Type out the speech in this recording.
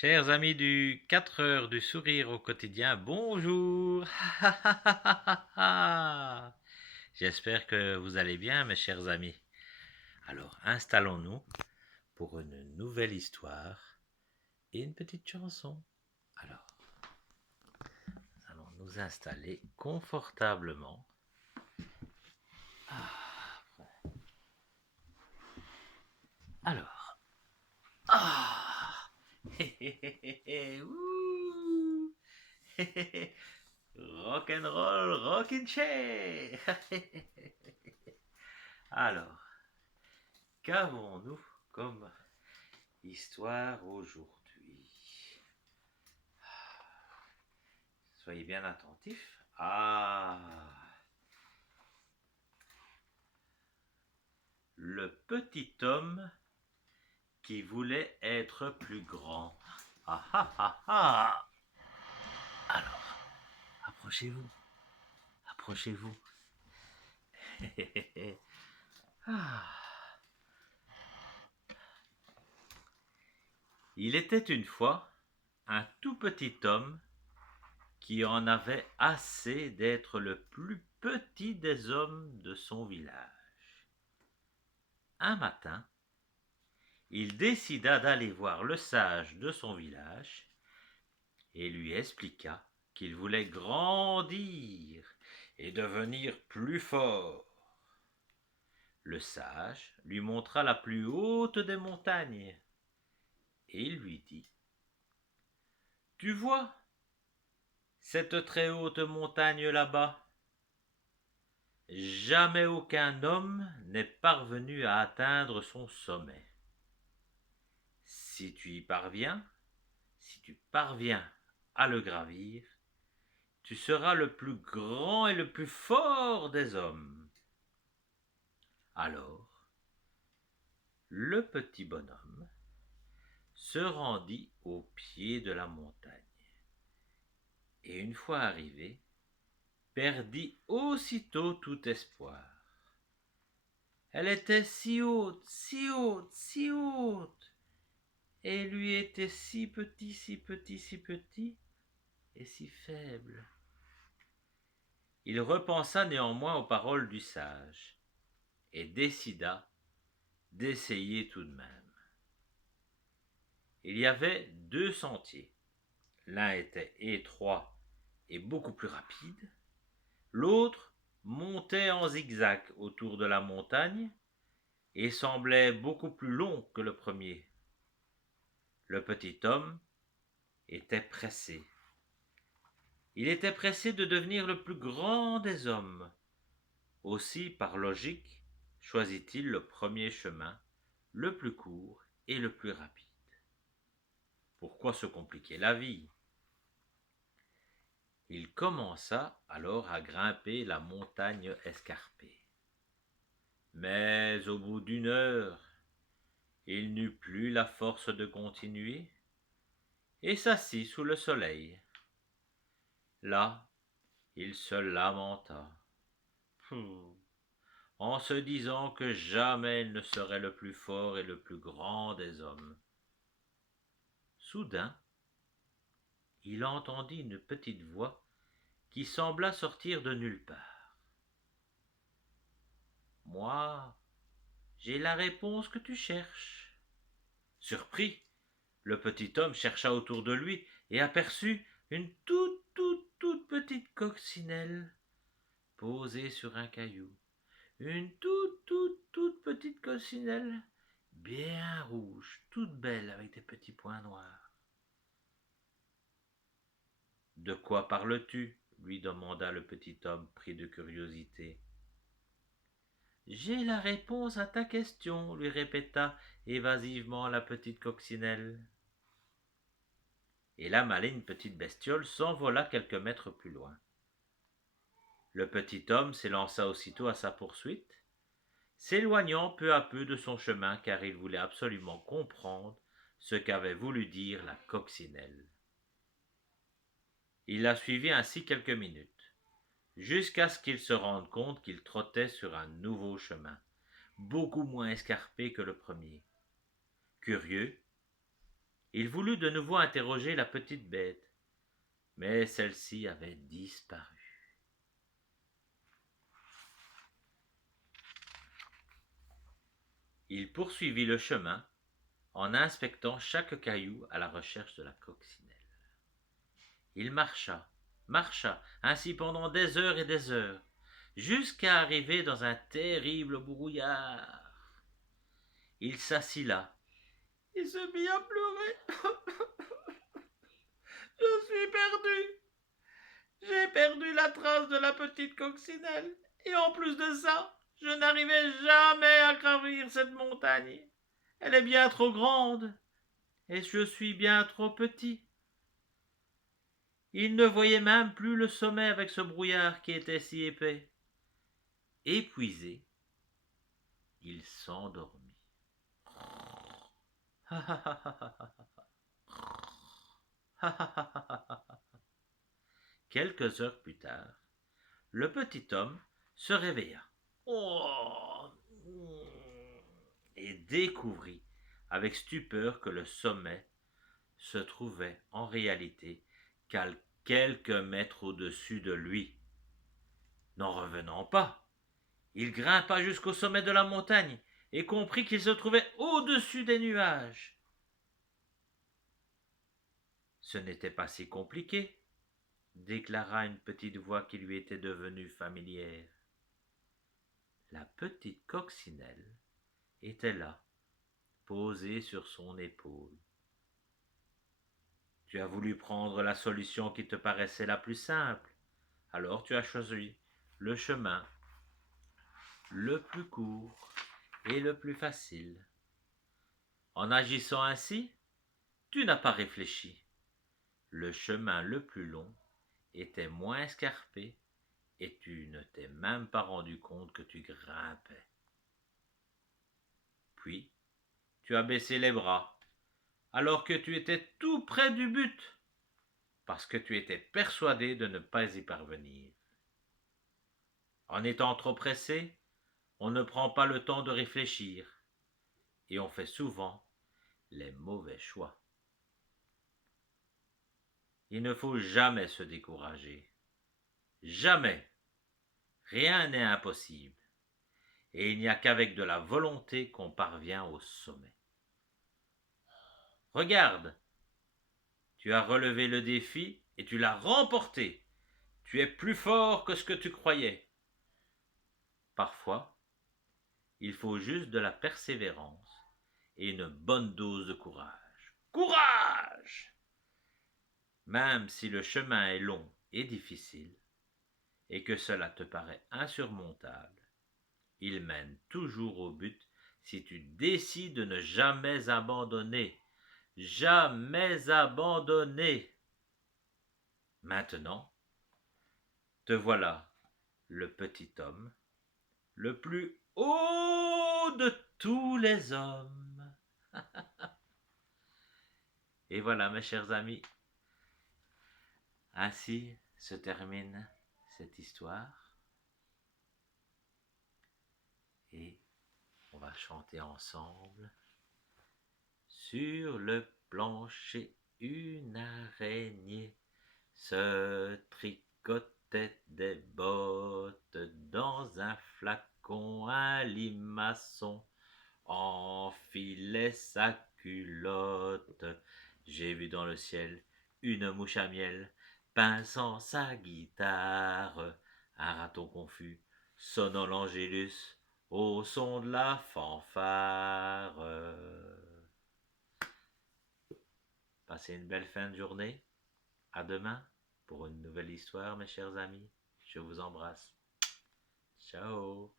Chers amis du 4 heures du sourire au quotidien, bonjour. J'espère que vous allez bien, mes chers amis. Alors, installons-nous pour une nouvelle histoire et une petite chanson. Alors, nous allons nous installer confortablement. Alors, ah, ouh, rock and roll, rocking chair. Alors, qu'avons-nous comme histoire aujourd'hui? Soyez bien attentifs. Le petit homme qui voulait être plus grand. Alors, approchez-vous, approchez-vous. Ah. Il était une fois un tout petit homme qui en avait assez d'être le plus petit des hommes de son village. Un matin, il décida d'aller voir le sage de son village et lui expliqua qu'il voulait grandir et devenir plus fort. Le sage lui montra la plus haute des montagnes et il lui dit: Tu vois cette très haute montagne là-bas? Jamais aucun homme n'est parvenu à atteindre son sommet. Si tu y parviens, si tu parviens à le gravir, tu seras le plus grand et le plus fort des hommes. Alors, le petit bonhomme se rendit au pied de la montagne et une fois arrivé, perdit aussitôt tout espoir. Elle était si haute, si haute, si haute, et lui était si petit, si petit, si petit, et si faible. Il repensa néanmoins aux paroles du sage, et décida d'essayer tout de même. Il y avait deux sentiers. L'un était étroit et beaucoup plus rapide, l'autre montait en zigzag autour de la montagne et semblait beaucoup plus long que le premier. Le petit homme était pressé. Il était pressé de devenir le plus grand des hommes. Aussi, par logique, choisit-il le premier chemin, le plus court et le plus rapide. Pourquoi se compliquer la vie? Il commença alors à grimper la montagne escarpée. Mais au bout d'une heure, il n'eut plus la force de continuer et s'assit sous le soleil. Là, il se lamenta, en se disant que jamais il ne serait le plus fort et le plus grand des hommes. Soudain, il entendit une petite voix qui sembla sortir de nulle part. Moi, j'ai la réponse que tu cherches. Surpris, le petit homme chercha autour de lui et aperçut une toute petite coccinelle posée sur un caillou. Une toute petite coccinelle, bien rouge, toute belle avec des petits points noirs. De quoi parles-tu? Lui demanda le petit homme pris de curiosité. J'ai la réponse à ta question, lui répéta évasivement la petite coccinelle. Et la maligne petite bestiole s'envola quelques mètres plus loin. Le petit homme s'élança aussitôt à sa poursuite, s'éloignant peu à peu de son chemin car il voulait absolument comprendre ce qu'avait voulu dire la coccinelle. Il la suivit ainsi quelques minutes, jusqu'à ce qu'il se rende compte qu'il trottait sur un nouveau chemin, beaucoup moins escarpé que le premier. Curieux, Il voulut de nouveau interroger la petite bête, mais celle-ci avait disparu. Il poursuivit le chemin en inspectant chaque caillou à la recherche de la coccinelle. Il marcha, ainsi pendant des heures et des heures, jusqu'à arriver dans un terrible brouillard. Il s'assit là et se mit à pleurer. Je suis perdu. J'ai perdu la trace de la petite coccinelle. Et en plus de ça, je n'arrivais jamais à gravir cette montagne. Elle est bien trop grande et je suis bien trop petit. Il ne voyait même plus le sommet avec ce brouillard qui était si épais. Épuisé, il s'endormit. Quelques heures plus tard, le petit homme se réveilla et découvrit avec stupeur que le sommet se trouvait en réalité qu'à quelques mètres au-dessus de lui. N'en revenant pas, il grimpa jusqu'au sommet de la montagne et comprit qu'il se trouvait au-dessus des nuages. Ce n'était pas si compliqué, déclara une petite voix qui lui était devenue familière. La petite coccinelle était là, posée sur son épaule. Tu as voulu prendre la solution qui te paraissait la plus simple, alors tu as choisi le chemin le plus court et le plus facile. En agissant ainsi, tu n'as pas réfléchi. Le chemin le plus long était moins escarpé et tu ne t'es même pas rendu compte que tu grimpais. Puis, tu as baissé les bras, alors que tu étais tout près du but, parce que tu étais persuadé de ne pas y parvenir. En étant trop pressé, on ne prend pas le temps de réfléchir, et on fait souvent les mauvais choix. Il ne faut jamais se décourager. Jamais. Rien n'est impossible. Et il n'y a qu'avec de la volonté qu'on parvient au sommet. Regarde, tu as relevé le défi et tu l'as remporté. Tu es plus fort que ce que tu croyais. Parfois, il faut juste de la persévérance et une bonne dose de courage. Courage! Même si le chemin est long et difficile, et que cela te paraît insurmontable, il mène toujours au but si tu décides de ne jamais abandonner. Jamais abandonner. Maintenant, te voilà, le petit homme, le plus haut de tous les hommes. Et voilà, mes chers amis, ainsi se termine cette histoire. Et on va chanter ensemble. Sur le plancher, une araignée se tricotait des bottes. Dans un flacon, un limaçon enfilait sa culotte. J'ai vu dans le ciel une mouche à miel pinçant sa guitare. Un raton confus sonnant l'angélus au son de la fanfare. Passez une belle fin de journée. À demain pour une nouvelle histoire, mes chers amis. Je vous embrasse. Ciao.